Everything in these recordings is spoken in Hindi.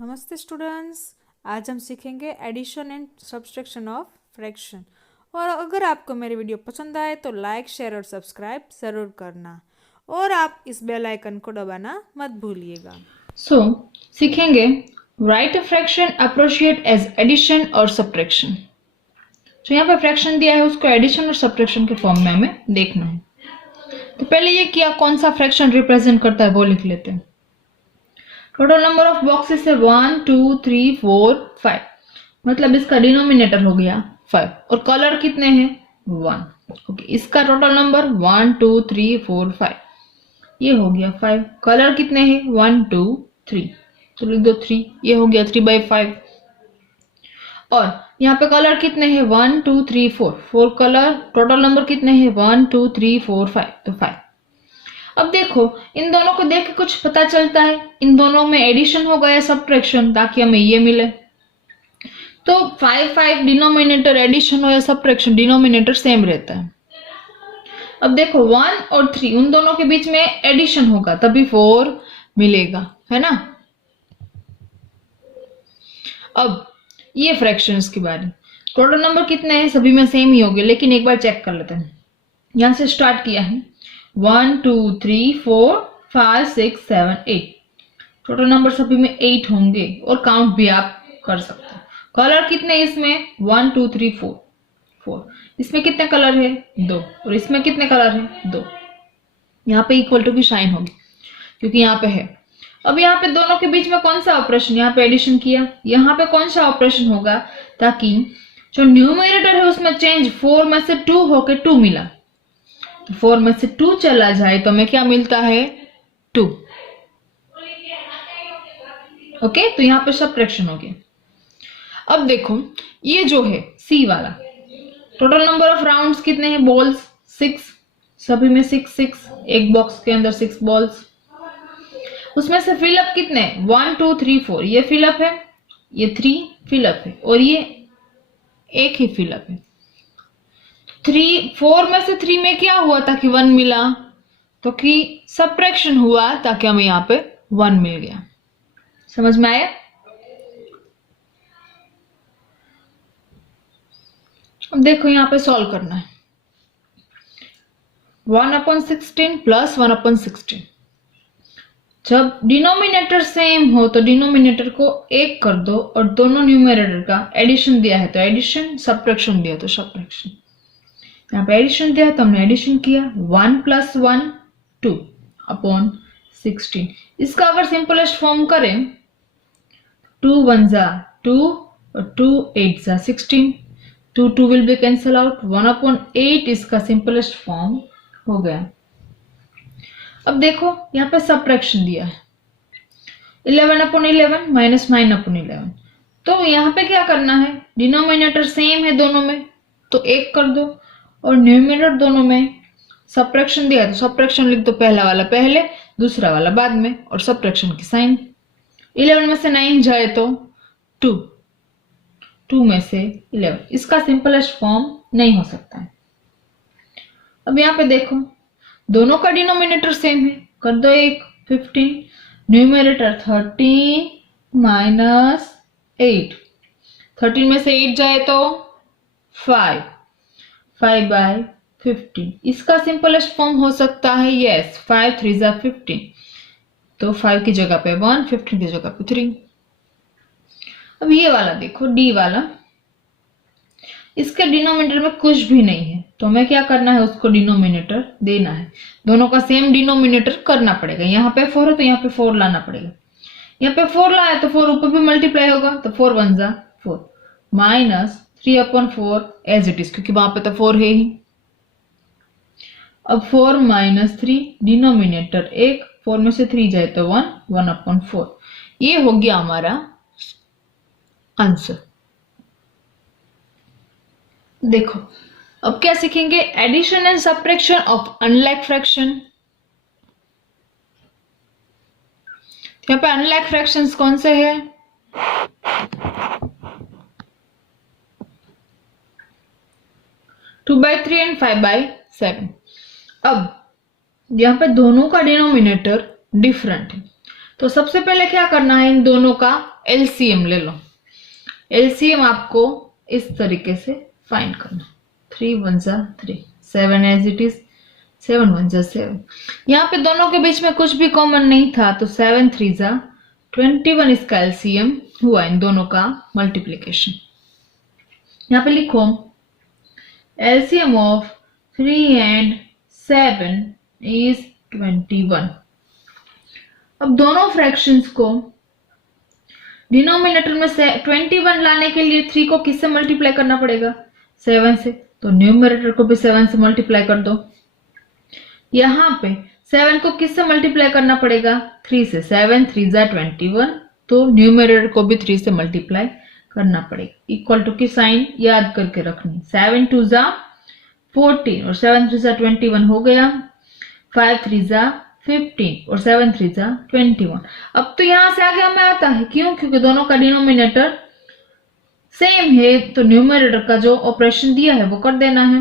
नमस्ते स्टूडेंट्स। आज हम सीखेंगे addition and subtraction of fraction. और अगर आपको मेरी वीडियो पसंद आए तो लाइक, शेयर और सब्सक्राइब ज़रूर करना और आप इस बेल आइकन को दबाना मत भूलिएगा। सीखेंगे write a fraction appropriate as addition और सब्ट्रैक्शन। जो यहाँ पे फ्रैक्शन दिया है उसको एडिशन और सब्ट्रैक्शन के फॉर्म में हमें देखना है। तो पहले ये किया कौन सा फ्रैक्शन रिप्रेजेंट करता है वो लिख लेते हैं। टोटल नंबर ऑफ बॉक्सेस है 1 2 3 4 5, मतलब इसका डिनोमिनेटर हो गया 5 और कलर कितने हैं 1। ओके, इसका टोटल नंबर 1 2 3 4 5, ये हो गया 5। कलर कितने हैं 1 2 3, तो लिख दो 3, ये हो गया 3/5। और यहाँ पे कलर कितने हैं 1 2 3 4, 4 कलर। टोटल नंबर कितने हैं 1 2 3 4 5, तो 5। अब देखो इन दोनों को देख के कुछ पता चलता है, इन दोनों में एडिशन होगा या सब्ट्रैक्शन, ताकि हमें ये मिले। तो 5 5 डिनोमिनेटर एडिशन हो या सब्ट्रैक्शन, डिनोमिनेटर सेम रहता है। अब देखो 1 और 3 उन दोनों के बीच में एडिशन होगा तभी 4 मिलेगा, है ना। अब ये फ्रैक्शंस के बारे में, टोटल नंबर कितने हैं सभी में सेम ही होंगे, लेकिन एक बार चेक कर लेते हैं। यहां से स्टार्ट किया है 1 2 3 4 5 6 7 8, टोटल नंबर सभी में 8 होंगे और काउंट भी आप कर सकते हो। कलर कितने इसमें 1 2 3 4 4, इसमें कितने कलर है 2 और इसमें कितने कलर है 2। यहाँ पे इक्वल टू की साइन होगी क्योंकि यहाँ पे है। अब यहाँ पे दोनों के बीच में कौन सा ऑपरेशन, यहाँ पे एडिशन किया, यहाँ पे कौन सा ऑपरेशन होगा ताकि जो न्यूमरेटर है उसमें चेंज 4 में से 2 होके 2 मिला, तो 4 में से 2 चला जाए तो हमें क्या मिलता है 2। ओके, तो यहाँ पे सब्ट्रैक्शन हो गया। अब देखो ये जो है सी वाला, टोटल नंबर ऑफ राउंड्स कितने हैं बॉल्स 6, सभी में 6 6, एक बॉक्स के अंदर 6 बॉल्स। उसमें से फिलअप कितने 1 2 3 4, ये फिलअप है, ये 3 फिलअप है और ये एक ही फिलअप है। 4 में से 3 में क्या हुआ था कि 1 मिला, तो कि सब्ट्रैक्शन हुआ ताकि हमें यहाँ पे 1 मिल गया। समझ में आया। अब देखो यहाँ पे सॉल्व करना है 1/16 प्लस 1/16। जब डिनोमिनेटर सेम हो तो डिनोमिनेटर को 1 कर दो और दोनों न्यूमरेटर का एडिशन दिया है तो एडिशन, सब्ट्रैक्शन दिया तो सब्ट्रैक्शन। यहाँ पे एडिशन दिया है तो हमने एडिशन किया 1 + 1 2/16। इसका अगर सिंपलेस्ट फॉर्म करें 2 1 जा 2 और 2 8 जा 16, 2 2 विल बी कैंसल आउट, 1/8 इसका सिंपलेस्ट फॉर्म हो गया। अब देखो यहाँ पे सब्ट्रैक्शन दिया है 11/11 - 9/11, तो यहाँ पे क्या करना है, डिनोमिनेटर सेम है दोनों में तो 1 कर दो और न्यूमरेटर दोनों में सब्ट्रैक्शन दिया है तो सब्ट्रैक्शन लिख दो, पहला वाला पहले दूसरा वाला बाद में और सब्ट्रैक्शन की साइन। 11 में से 9 जाए तो 2, 2 में से 11, इसका सिंपलेस्ट फॉर्म नहीं हो सकता है। अब यहाँ पे देखो दोनों का डिनोमिनेटर सेम है, कर दो 1 15, न्यूमरेटर 13 - 8, 13 में से 8 जाए तो 5, 5/15, इसका सिंपलेस्ट फॉर्म हो सकता है यस 5 3 जा 15, तो 5 की जगह पे 1, 15 की जगह पे 3। अब ये वाला देखो डी वाला, इसके डिनोमिनेटर में कुछ भी नहीं है तो हमें क्या करना है, उसको डिनोमिनेटर देना है, दोनों का सेम डिनोमिनेटर करना पड़ेगा। यहाँ पे 4 है तो यहाँ पे 4 लाना पड़ेगा, यहाँ पे 4 लाया तो 4 ऊपर भी मल्टीप्लाई होगा तो 4 1 जा 4 -3/4 एज इट इज, क्योंकि वहां पे तो 4 है ही। अब 4 - 3 डिनोमिनेटर 1, 4 में से 3 जाए तो 1, 1/4, ये हो गया हमारा आंसर। देखो अब क्या सीखेंगे, addition and subtraction of unlike fraction. यहाँ पे अनलाइक फ्रैक्शंस कौन से हैं, 2/3 एंड 5/7। अब यहाँ पे दोनों का डिनोमिनेटर डिफरेंट है तो सबसे पहले क्या करना है, इन दोनों का एलसीएम ले लो। एलसीएम आपको इस तरीके से फाइंड करना। 3 1 3, 7 एज इट इज, 7 1 7। यहाँ पे दोनों के बीच में कुछ भी कॉमन नहीं था, तो 7 3 21 इसका एलसीएम हुआ, इन दोनों का मल्टीप्लीकेशन। यहाँ पे लिखो एलसीएम ऑफ 3 एंड 7 इज 21। अब दोनों फ्रैक्शंस को डिनोमिनेटर में 21 लाने के लिए 3 को किससे मल्टीप्लाई करना पड़ेगा? 7 से। तो न्यूमरेटर को भी 7 से मल्टीप्लाई कर दो। यहां पे 7 को किससे मल्टीप्लाई करना पड़ेगा? 3 से। 7 3 21, तो न्यूमरेटर को भी 3 से मल्टीप्लाई करना पड़ेगा। इक्वल टू की साइन याद करके रखनी। 7 2 14 और 7 3 21 हो गया। 5 3 15 और 7 3 21। अब तो यहां से आगे हमें आता है, क्यों? क्योंकि दोनों का डिनोमिनेटर सेम है, तो न्यूमरेटर का जो ऑपरेशन दिया है वो कर देना है।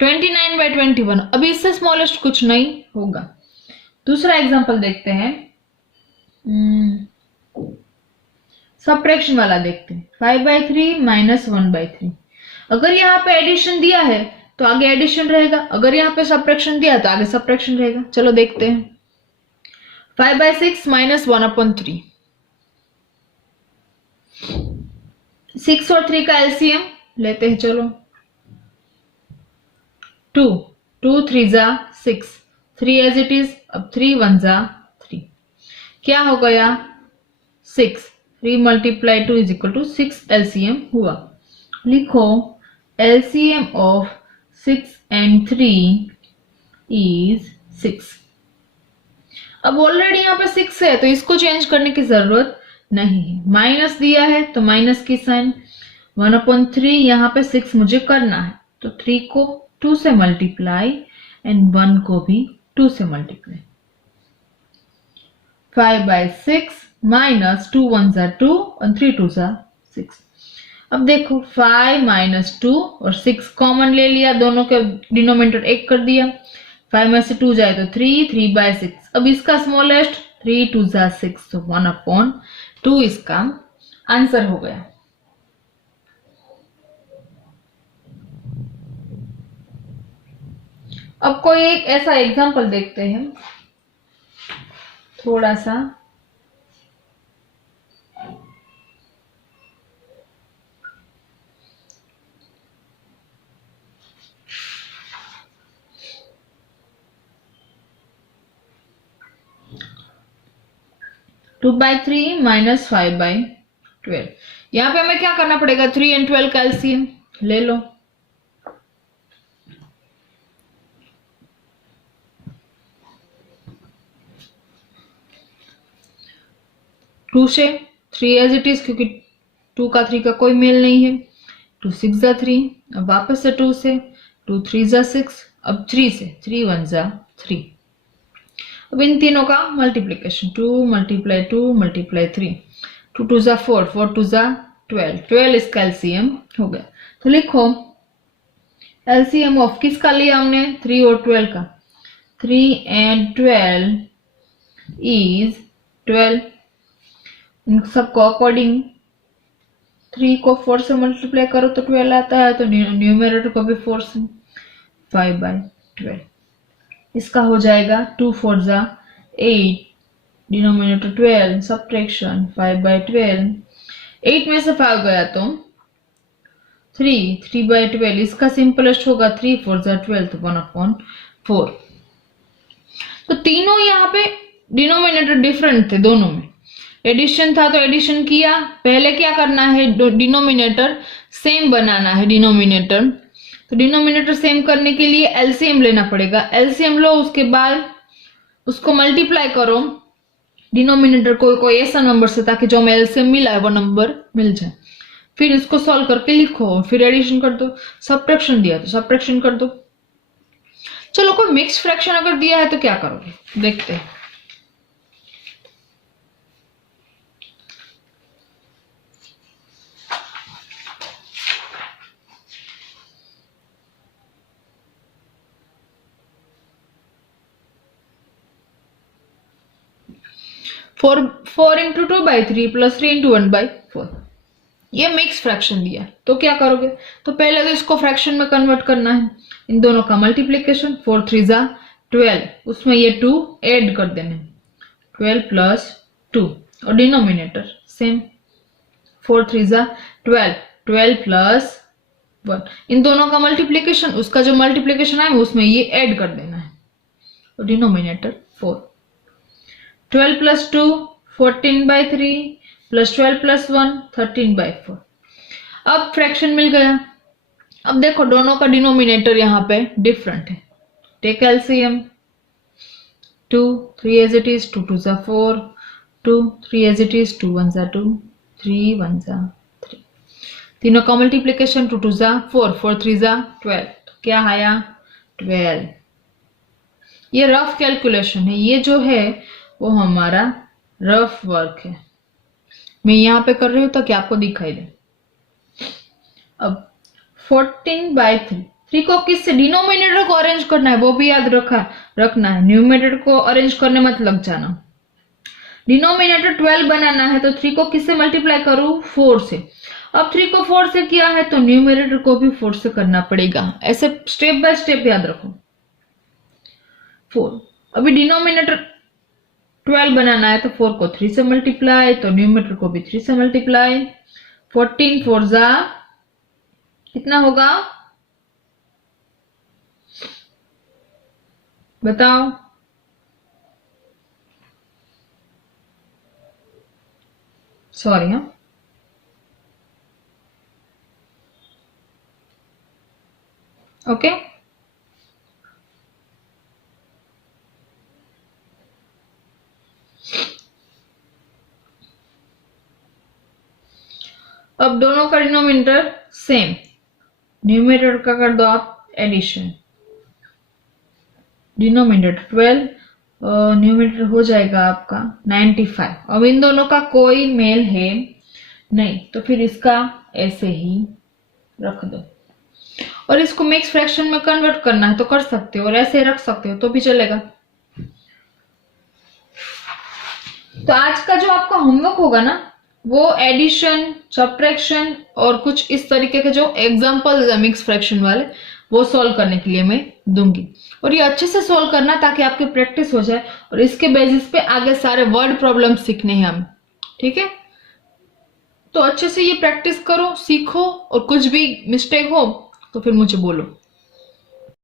29/21। अभी इससे स्मॉलेस्ट कुछ नहीं होगा। दूसरा एग्जांपल देखते हैं, सब्ट्रैक्शन वाला देखते हैं। 5/3 - 1/3। अगर यहाँ पे एडिशन दिया है तो आगे एडिशन रहेगा, अगर यहाँ पे सब्ट्रैक्शन दिया है तो आगे सब्ट्रैक्शन रहेगा। चलो देखते हैं। 5/6 - 1/3। 6 और 3 का एलसीएम लेते हैं। चलो 2 2 3 6, 3 एज इट इज। अब 3 1 3, क्या हो गया? 6। 3 × 2 = 6 एलसीएम हुआ। लिखो एलसीएम ऑफ 6 and 3 is 6। अब ऑलरेडी यहाँ पे 6 है, तो इसको चेंज करने की जरूरत नहीं है। माइनस दिया है तो माइनस की साइन। 1/3 यहाँ पे 6 मुझे करना है, तो 3 को 2 से मल्टीप्लाई एंड 1 को भी 2 से मल्टीप्लाई। 5/6 - 2 1 2 और 3 2 6। अब देखो 5 - 2 और 6 कॉमन ले लिया, दोनों के डिनोमिनेटर 1 कर दिया। 5 में से 2 जाए तो 3, 3/6। अब इसका स्मॉलेस्ट 3 2 6, तो 1/2 इसका आंसर हो गया। अब कोई एक ऐसा एग्जांपल देखते हैं, थोड़ा सा। (2/3 - 5/12). यहां पे हमें क्या करना पड़ेगा? 3 and 12 का एलसीएम ले लो। टू से 3 एज इट इज, क्योंकि 2 का 3 का कोई मेल नहीं है। 2 6 3। अब वापस से 2 से 2 3 6। अब 3 से 3 1 3। अब इन तीनों का मल्टीप्लीकेशन। 2 × 2 × 3। 2 2 4, 4 2 12। 12 इसका एलसीएम हो गया। तो लिखो एलसीएम ऑफ किसका लिया हमने? 3 और 12 का। 3 and 12 is 12। इन सबको अकॉर्डिंग 3 को 4 से मल्टीप्लाई करो तो 12 आता है, तो न्यूमरेटर को भी 4 से। 5/12 इसका हो जाएगा। 2 4 8, डिनोमिनेटर 12, सब्ट्रैक्शन 5/12। 8 में से 5 गया तो 3, 3/12 इसका सिंपलेस्ट होगा। 3 4 12, तो 1/4। तो तीनों यहाँ पे डिनोमिनेटर डिफरेंट थे दोनों में। एडिशन था तो एडिशन किया। पहले क्या करना है? डिनोमिनेटर सेम बनाना है। डिनोमिनेटर, तो डिनोमिनेटर सेम करने के लिए एलसीएम लेना पड़ेगा। एलसीएम लो, उसके बाद उसको मल्टीप्लाई करो डिनोमिनेटर को कोई ऐसा नंबर से, ताकि जो हमें एलसीएम मिला है वो नंबर मिल जाए। फिर इसको सॉल्व करके लिखो, फिर एडिशन कर दो। सब्ट्रैक्शन दिया तो सब्ट्रैक्शन कर दो। चलो कोई मिक्स फ्रैक्शन अगर दिया है तो क्या करोगे, देखते हैं। 4 इंटू 2/3 प्लस 3 इंटू 1/4। ये मिक्स फ्रैक्शन दिया है, तो क्या करोगे? तो पहले तो इसको फ्रैक्शन में कन्वर्ट करना है। इन दोनों का मल्टीप्लीकेशन, 4 3 जा 12, उसमें ये 2 ऐड कर देने, 12 प्लस 2, और डिनोमिनेटर सेम, 4 3 जा 12, 12 प्लस 1, इन दोनों का मल्टीप्लीकेशन, उसका जो मल्टीप्लीकेशन है उसमें ये ऐड कर देना है, और डिनोमिनेटर 4, 12 प्लस 2 14/3 प्लस 12 प्लस 1 13/4। अब फ्रैक्शन मिल गया। अब देखो दोनों का डिनोमिनेटर यहाँ पे डिफरेंट है, take LCM, 2 3 as it is, 2 2 जा 4, 2 3 एज इट इज, 2 1 जा 2, 3 1 जा 3, तीनों का मल्टीप्लीकेशन, 2 2 जा 4, 4 3 जा 12, तो क्या आया 12। ये रफ कैलकुलेशन है, ये जो है वो हमारा रफ वर्क है, मैं यहाँ पे कर रही हूँ ताकि आपको दिखाई दे। अब 14/3, 3 को किससे, डिनोमिनेटर को अरेंज करना है, वो भी याद रखना है, न्यूमरेटर को अरेंज करने मत लग जाना। डिनोमिनेटर 12 बनाना है तो 3 को किससे मल्टीप्लाई करूं, 4 से। अब 3 को 4 से किया है तो न्यूमरेटर को भी 4 से करना पड़ेगा, ऐसे स्टेप बाय स्टेप याद रखो। 4, अभी डिनोमिनेटर 12 बनाना है तो 4 को 3 से मल्टीप्लाई, तो न्यूमरेटर को भी 3 से मल्टीप्लाई, 14 4 जा कितना होगा बताओ, सॉरी हाँ, ओके। अब दोनों का डिनोमिनेटर सेम, न्यूमरेटर का कर दो आप एडिशन, डिनोमिनेटर 12, न्यूमरेटर हो जाएगा आपका 95। अब इन दोनों का कोई मेल है नहीं, तो फिर इसका ऐसे ही रख दो, और इसको मिक्स फ्रैक्शन में कन्वर्ट करना है तो कर सकते हो, और ऐसे रख सकते हो तो भी चलेगा। तो आज का जो आपका होमवर्क होगा ना, वो एडिशन, सब्ट्रैक्शन और कुछ इस तरीके के जो एग्जांपल मिक्स फ्रैक्शन वाले वो सॉल्व करने के लिए मैं दूंगी, और ये अच्छे से सॉल्व करना ताकि आपकी प्रैक्टिस हो जाए, और इसके बेसिस पे आगे सारे वर्ड प्रॉब्लम सीखने हैं हमें, ठीक है। तो अच्छे से ये प्रैक्टिस करो, सीखो, और कुछ भी मिस्टेक हो तो फिर मुझे बोलो।